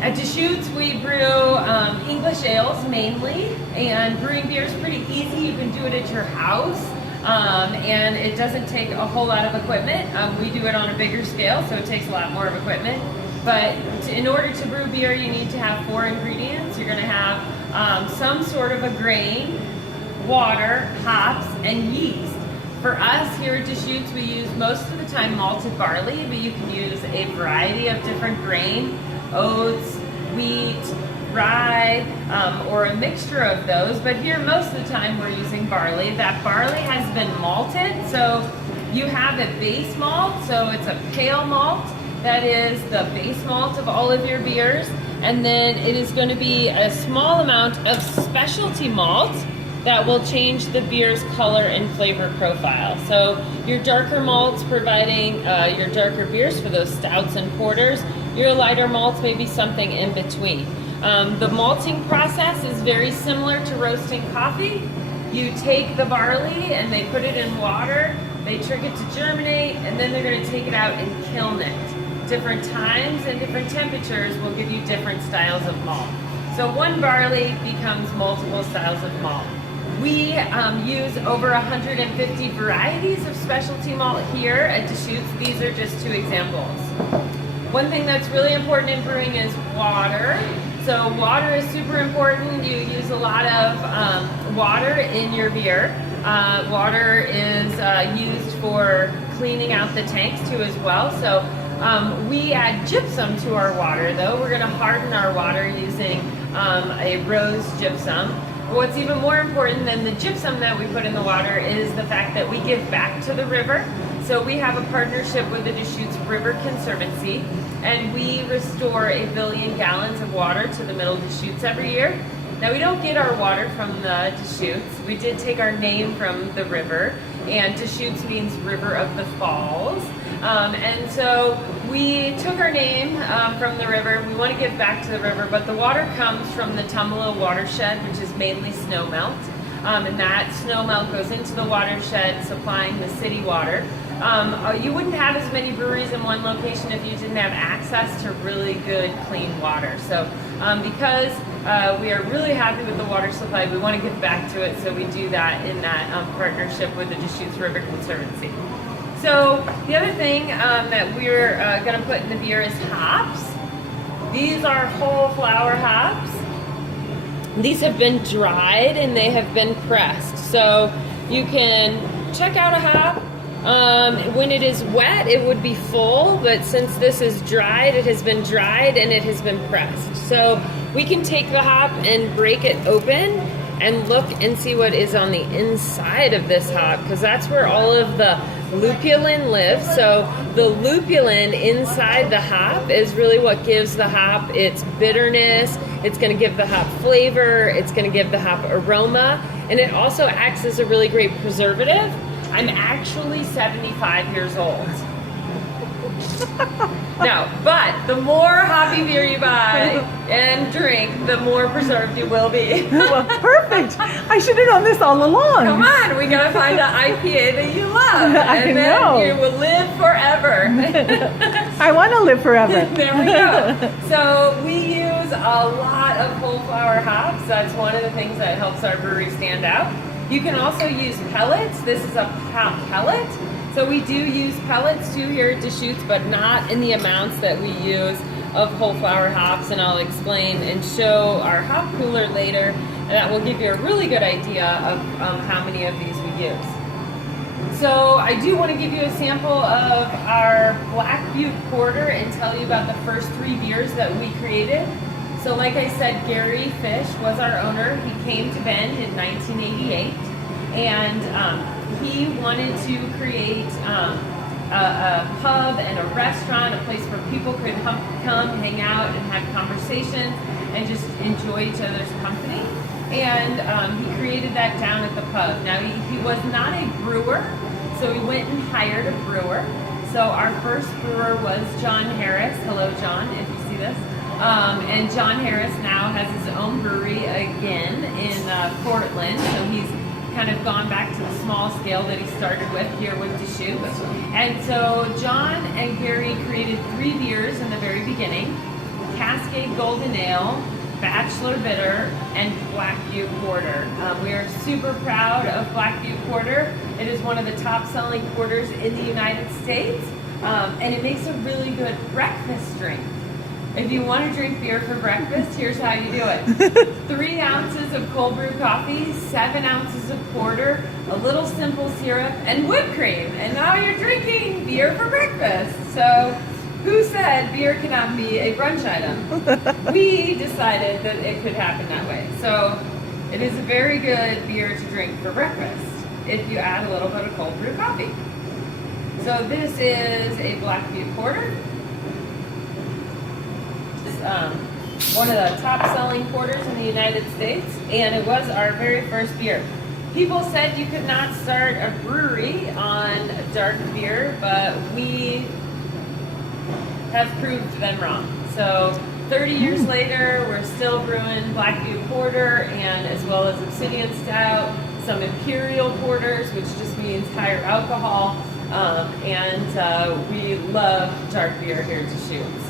At Deschutes, we brew English ales mainly, and brewing beer is pretty easy. You can do it at your house, and it doesn't take a whole lot of equipment. We do it on a bigger scale, so it takes a lot more of equipment. But in order to brew beer, you need to have 4 ingredients. You're going to have some sort of a grain, water, hops, and yeast. For us here at Deschutes, we use most of the time malted barley, but you can use a variety of different grain, oats, wheat, rye, or a mixture of those. But here, most of the time, we're using barley. That barley has been malted, so you have a base malt, so it's a pale malt. That is the base malt of all of your beers. And then it is going to be a small amount of specialty malt that will change the beer's color and flavor profile. So your darker malts providing your darker beers for those stouts and porters. Your lighter malts may be something in between. The malting process is very similar to roasting coffee. You take the barley and they put it in water, they trick it to germinate, and then they're going to take it out and kiln it. Different times and different temperatures will give you different styles of malt. So one barley becomes multiple styles of malt. We use over 150 varieties of specialty malt here at Deschutes. These are just 2 examples. One thing that's really important in brewing is water. So water is super important. You use a lot of water in your beer. Water is used for cleaning out the tanks too as well. So we add gypsum to our water though. We're going to harden our water using a rose gypsum. What's even more important than the gypsum that we put in the water is the fact that we give back to the river. So we have a partnership with the Deschutes River Conservancy, and we restore 1 billion gallons of water to the Middle Deschutes every year. Now we don't get our water from the Deschutes. We did take our name from the river, and Deschutes means River of the Falls. And so we took our name from the river. We want to give back to the river, but the water comes from the Tumalo watershed, which is mainly snowmelt. And that snowmelt goes into the watershed, supplying the city water. You wouldn't have as many breweries in one location if you didn't have access to really good, clean water. So because we are really happy with the water supply, we want to give back to it, so we do that in that partnership with the Deschutes River Conservancy. So the other thing that we're going to put in the beer is hops. These are whole flower hops. These have been dried and they have been pressed. So you can check out a hop. When it is wet, it would be full, but since this is dried, it has been dried and it has been pressed. So we can take the hop and break it open and look and see what is on the inside of this hop, because that's where all of the lupulin lives. So the lupulin inside the hop is really what gives the hop its bitterness. It's going to give the hop flavor. It's going to give the hop aroma. And it also acts as a really great preservative. I'm actually 75 years old. No, but the more hoppy beer you buy and drink, the more preserved you will be. Well, perfect. I should have known this all along. Come on, we gotta find an IPA that you love, and then you will live forever. I want to live forever. There we go. So we use a lot of whole flower hops. That's one of the things that helps our brewery stand out. You can also use pellets. This is a hop pellet. So we do use pellets too here at Deschutes, but not in the amounts that we use of whole flower hops, and I'll explain and show our hop cooler later, and that will give you a really good idea of how many of these we use. So I do want to give you a sample of our Black Butte Porter and tell you about the first 3 beers that we created. So like I said, Gary Fish was our owner. He came to Bend in 1988, and he wanted to create a pub and a restaurant, a place where people could come, hang out, and have conversations and just enjoy each other's company. And he created that down at the pub. Now, he was not a brewer, so we went and hired a brewer. So our first brewer was John Harris. Hello, John, if you see this. And John Harris now has his own brewery again in Portland. So he's kind of gone back to the small scale that he started with here with Deschutes. And so John and Gary created 3 beers in the very beginning. Cascade Golden Ale, Bachelor Bitter, and Black Butte Porter. We are super proud of Black Butte Porter. It is one of the top selling porters in the United States, and it makes a really good breakfast drink. If you want to drink beer for breakfast, here's how you do it. 3 ounces of cold brew coffee, 7 ounces of porter, a little simple syrup, and whipped cream. And now you're drinking beer for breakfast. So who said beer cannot be a brunch item? We decided that it could happen that way. So it is a very good beer to drink for breakfast if you add a little bit of cold brew coffee. So this is a Black Butte Porter. One of the top selling porters in the United States, and it was our very first beer. People said you could not start a brewery on dark beer, but we have proved them wrong. So 30 years later, we're still brewing Black Butte Porter, and as well as Obsidian Stout, some Imperial Porters, which just means higher alcohol, and we love dark beer here at Deschutes.